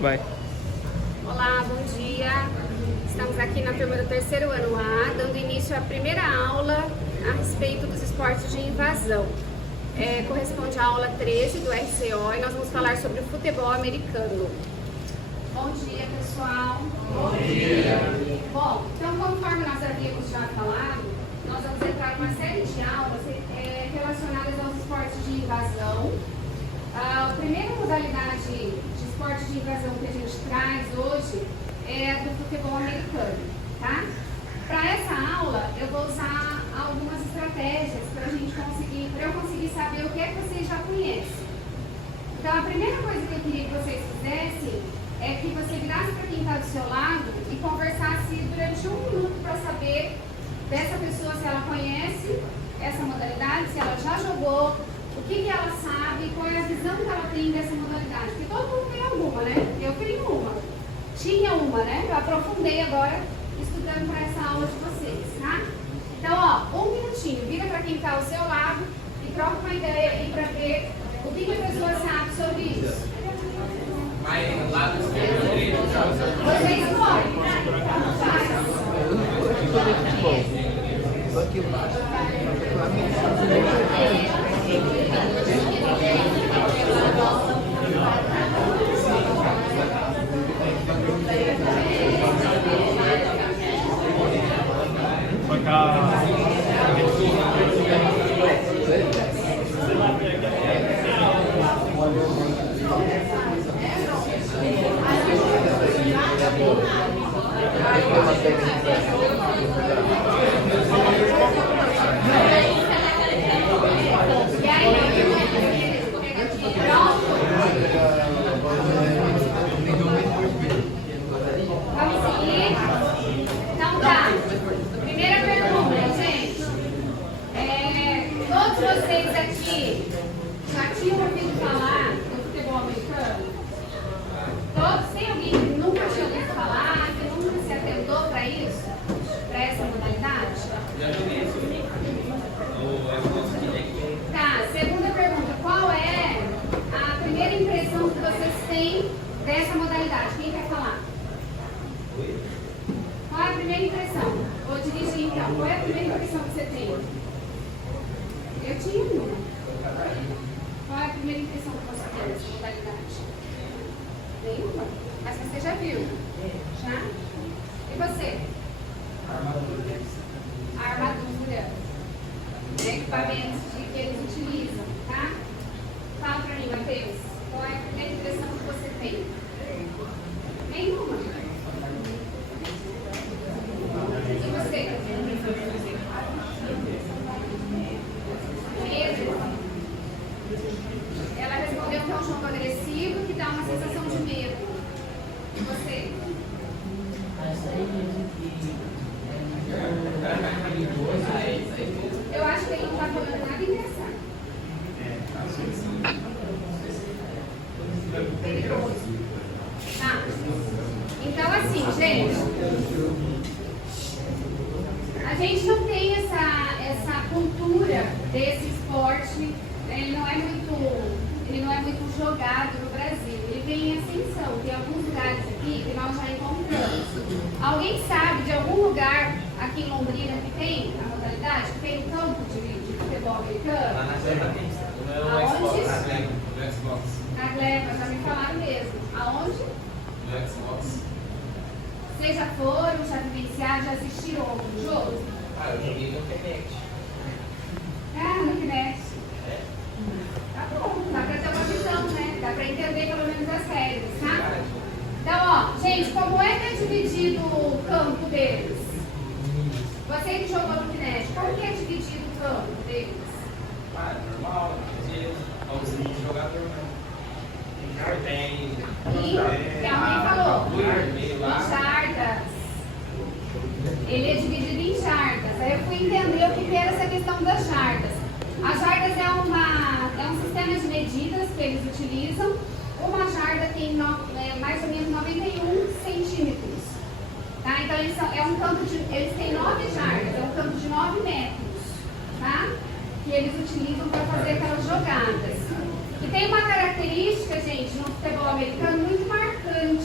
Vai. Olá, bom dia. Estamos aqui na turma do terceiro ano A, dando início à primeira aula a respeito dos esportes de invasão. Corresponde à aula 13 do RCO e nós vamos falar sobre o futebol americano. Bom dia, pessoal. Bom dia. Bom, então conforme nós havíamos já falado, nós vamos entrar numa série de aulas relacionadas aos esportes de invasão. A primeira modalidade de esporte de invasão que a gente traz hoje é a do futebol americano, tá? Para essa aula, eu vou usar algumas estratégias para eu conseguir saber o que é que vocês já conhecem. Então, a primeira coisa que eu queria que vocês fizessem é que você virasse para quem está do seu lado e conversasse durante 1 minuto para saber dessa pessoa se ela conhece essa modalidade, se ela já jogou, o que ela sabe, qual é a visão que ela tem dessa modalidade. Porque todo mundo tem alguma, né? Eu tenho uma. Tinha uma, né? Eu aprofundei agora estudando para essa aula de vocês, tá? Então, ó, 1 minutinho, vira para quem está ao seu lado e troca uma ideia aí para ver o que a pessoa sabe sobre isso. Vai lado esquerdo, direito. Vocês escolhem. Dessa modalidade, quem quer falar? Qual é a primeira impressão? Vou dirigir então. Qual é a primeira impressão que você tem? Eu tinha uma. Qual é a primeira impressão que você tem dessa modalidade? Nenhuma? Mas você já viu? Já? E você? Armadura. A armadura. Equipamentos que eles utilizam, tá? Fala pra mim, Matheus. Qual é a primeira impressão que você tem? Nenhuma. E você? Medo. Ela respondeu que é um jogo agressivo que dá uma sensação de medo. E você? Eu acho que ele não está falando nada engraçado. Perigoso. Tá. Então, assim, gente, a gente não tem essa cultura desse esporte, ele não é muito jogado no Brasil. Ele vem em ascensão. Tem alguns lugares aqui que nós já encontramos. Alguém sabe de algum lugar aqui em Londrina que tem a modalidade, que tem um campo de futebol americano? Lá na Serra tem. Aonde? No Xbox. Na Gleba, já me falaram mesmo. Aonde? No Xbox. Vocês já foram, já vivenciaram, já assistiram algum jogo? Eu joguei no Kinect. No Kinect. Tá bom, dá pra ter uma visão, né? Dá pra entender pelo menos as regras, tá? Então, ó, gente, como é que é dividido o campo deles? Você que jogou no Kinect, como que é dividido o campo deles? Normal, de jogador, né? Tem. Que alguém falou? Em jardas. Ele é dividido em jardas. Aí eu fui entender o que era essa questão das jardas. As jardas é um sistema de medidas que eles utilizam. Uma jarda tem mais ou menos 91 centímetros. Tá? Então eles têm 9 jardas, é um campo de 9 metros. Tá? Que eles utilizam para fazer aquelas jogadas. E tem uma característica, gente, no futebol americano muito marcante.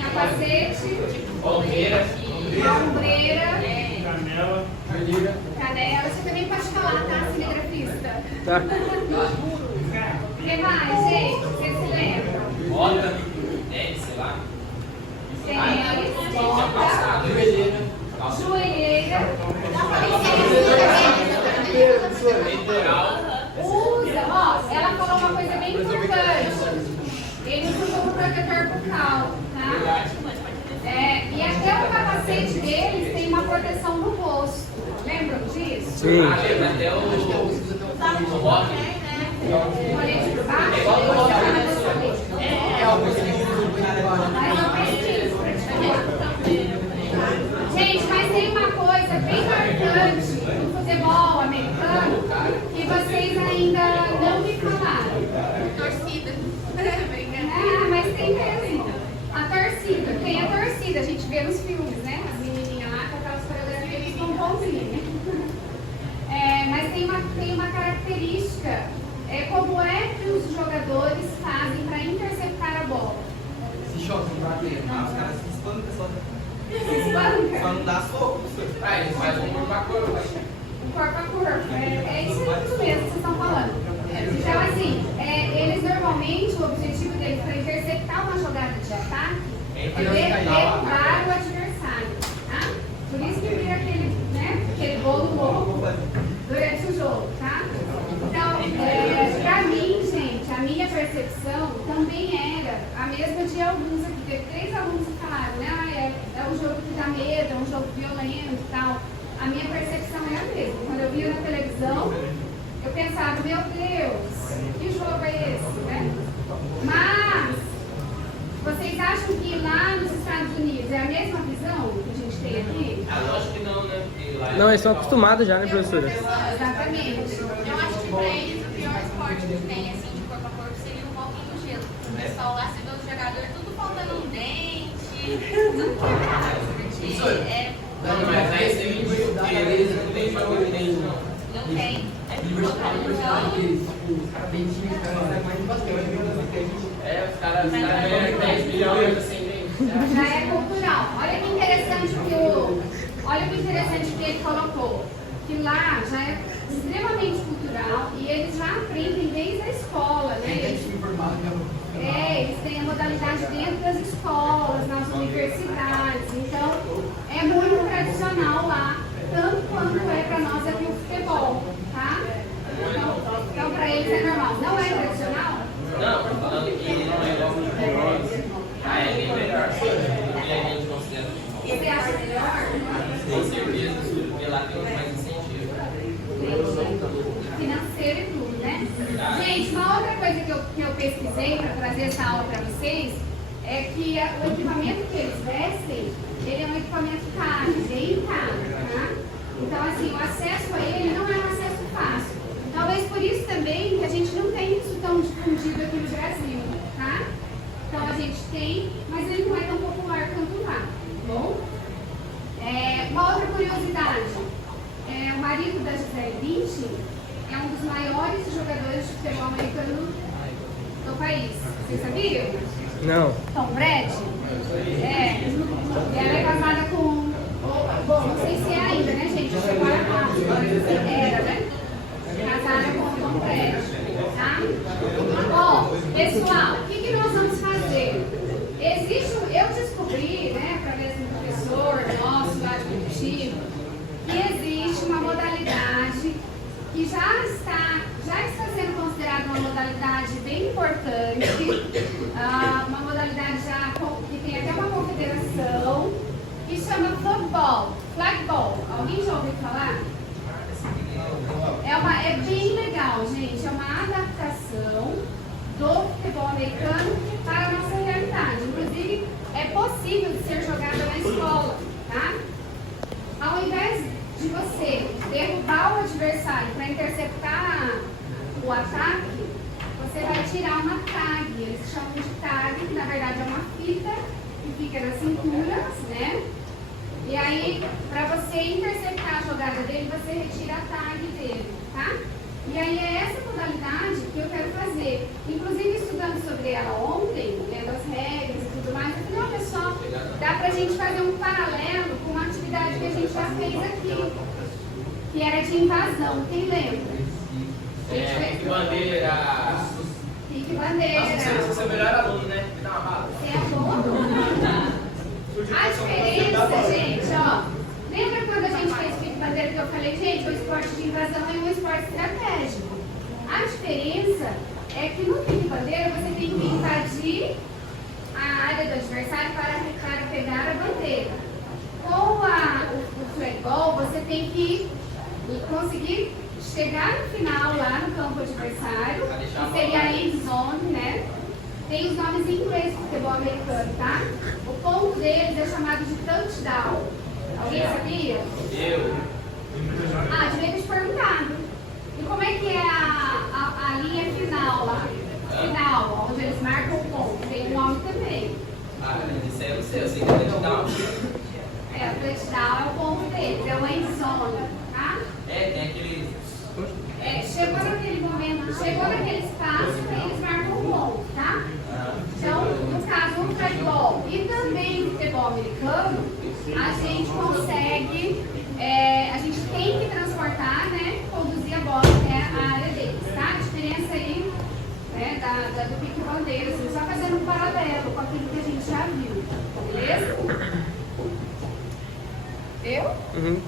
Capacete, Ombreira, ombreira, Canela. canela. Você também pode falar, tá, cinegrafista? Tá. O que mais, gente? Vocês se lembram? bota, tênis, sei lá. Tênis, bota, Calçado, joelheira. peitoral. Usa, ó, ela falou uma coisa bem importante. Eles usam o protetor bucal, tá? E até o capacete deles tem uma proteção no rosto. Lembram disso? Sim. Até o rock. Colete de baixo, mas não precisa pra te falar. Gente, mas tem uma coisa bem marcante no futebol americano que vocês ainda não me falaram. Torcida. Mas tem mesmo. A torcida. Tem a torcida. A gente vê nos filmes, né? As menininhas lá com aquelas coreografias com pomponzinho. Mas tem uma característica. Como é que os jogadores fazem para interceptar a bola? Se choca, se bater. Os caras se espancam só. Se espanca. Só não dá soco. Eles fazem um corpo a corpo. O corpo a corpo. É isso mesmo que vocês estão falando. Então, assim, eles normalmente, o objetivo deles para interceptar uma jogada de ataque é derrubar o adversário. Tá? Por isso que vira aquele gol durante o jogo, tá? Então, pra mim, gente, a minha percepção também era a mesma de alguns aqui. Teve 3 alunos que falaram, né? É um jogo que dá medo, é um jogo violento e tal. A minha percepção é a mesma. Quando eu via na televisão, eu pensava, meu Deus, que jogo é esse, né? Mas, vocês acham que lá nos Estados Unidos é a mesma visão que a gente tem aqui? Lógico que não, né? Porque lá Não, eles estão acostumados já, né, professora? Exatamente. Eu acho que pra eles o pior esporte que tem, assim, de corpo a corpo, seria um hockey no gelo. O pessoal lá se vê os jogadores tudo faltando um dente, não quer mais, porque Não, mas aí você me viu que eles não tem jogo de dente, não. não tem. Então, Os caras bem tímidos, os caras mais de basquete. Os caras ganham 10 milhões assim, dente. Já é cultural. Olha que interessante que ele colocou. Que lá já é extremamente cultural e eles já aprendem desde a escola, né? Eles têm a modalidade dentro das escolas, nas universidades. Então, é muito tradicional lá, tanto quanto é para nós aqui o futebol, tá? Então para eles é normal. Não é tradicional? Não, tô falando que não é igual ao futebol. É bem melhor. E a gente considera o futebol. Você acha melhor? Com certeza, porque lá tem mais incentivo. Financeiro e tudo, né? Gente, uma outra coisa que eu pesquisei para trazer essa aula para vocês é que o equipamento que eles vestem, ele é um equipamento caro, bem caro, tá? Então, assim, o acesso a ele não é um acesso fácil. Talvez por isso também que a gente não tem isso tão difundido aqui no Brasil, tá? Então, a gente tem, mas ele não é tão popular quanto lá, tá bom? Uma outra curiosidade, o marido da Gisele Bündchen é um dos maiores jogadores de futebol americano do país. Vocês sabiam? Não. Tom Brady? E ela é casada com... Bom, não sei se é ainda, né, gente? Chegou a casa, era, né? Casada com o Tom Brady, tá? Bom, pessoal, o que nós vamos fazer? Eu descobri, né, através de um professor nosso lá de Curitiba, que existe uma modalidade que já está sendo considerada uma modalidade bem importante, uma modalidade já que tem até uma confederação, que chama flagball. Alguém já ouviu falar? É bem legal, gente. É uma adaptação do futebol americano para a nossa realidade. Inclusive, é possível de ser jogada na escola, tá? Ao invés de você derrubar o adversário para interceptar o ataque, você vai tirar uma tag. Eles chamam de tag, que na verdade é uma fita que fica na cintura, né? E aí, para você interceptar a jogada dele, você retira a tag dele, tá? E aí é essa modalidade que eu quero fazer. Inclusive, estudando sobre ela ontem, lendo as regras e tudo mais, eu falei, olha só, dá pra gente fazer um paralelo com uma atividade que a gente já fez aqui, que era de invasão. Quem lembra? Que bandeira. Pique bandeira. Você é o melhor aluno, né? Me dá uma bala. Você é aluno? A diferença, gente, ó. Lembra quando a gente fez pique bandeira que eu falei, gente, o esporte de invasão é um esporte estratégico. A diferença é que no pique bandeira você tem que invadir a área do adversário para pegar a bandeira. Com o flagball, você tem que conseguir chegar no final lá no campo adversário, que seria a end zone, né? Tem os nomes em inglês do futebol americano, tá? O ponto deles é chamado de touchdown. Alguém sabia? Eu. Devia ter te perguntado. E como é que é a linha final lá? Final, onde eles marcam o ponto. Tem um nome também. Isso aí eu não sei, eu sei que é touchdown. O touchdown é o ponto deles, é o end zone, tá? Tem aquele. Chegou naquele momento, chegou naquele espaço, eles marcam o ponto, tá? Então, no caso, no futebol e também no futebol americano, a gente consegue, a gente tem que transportar, né, conduzir a bola até a área deles, tá? A diferença aí, né, do pique bandeira, assim, só fazendo um paralelo com aquilo que a gente já viu, beleza? Eu? Uhum.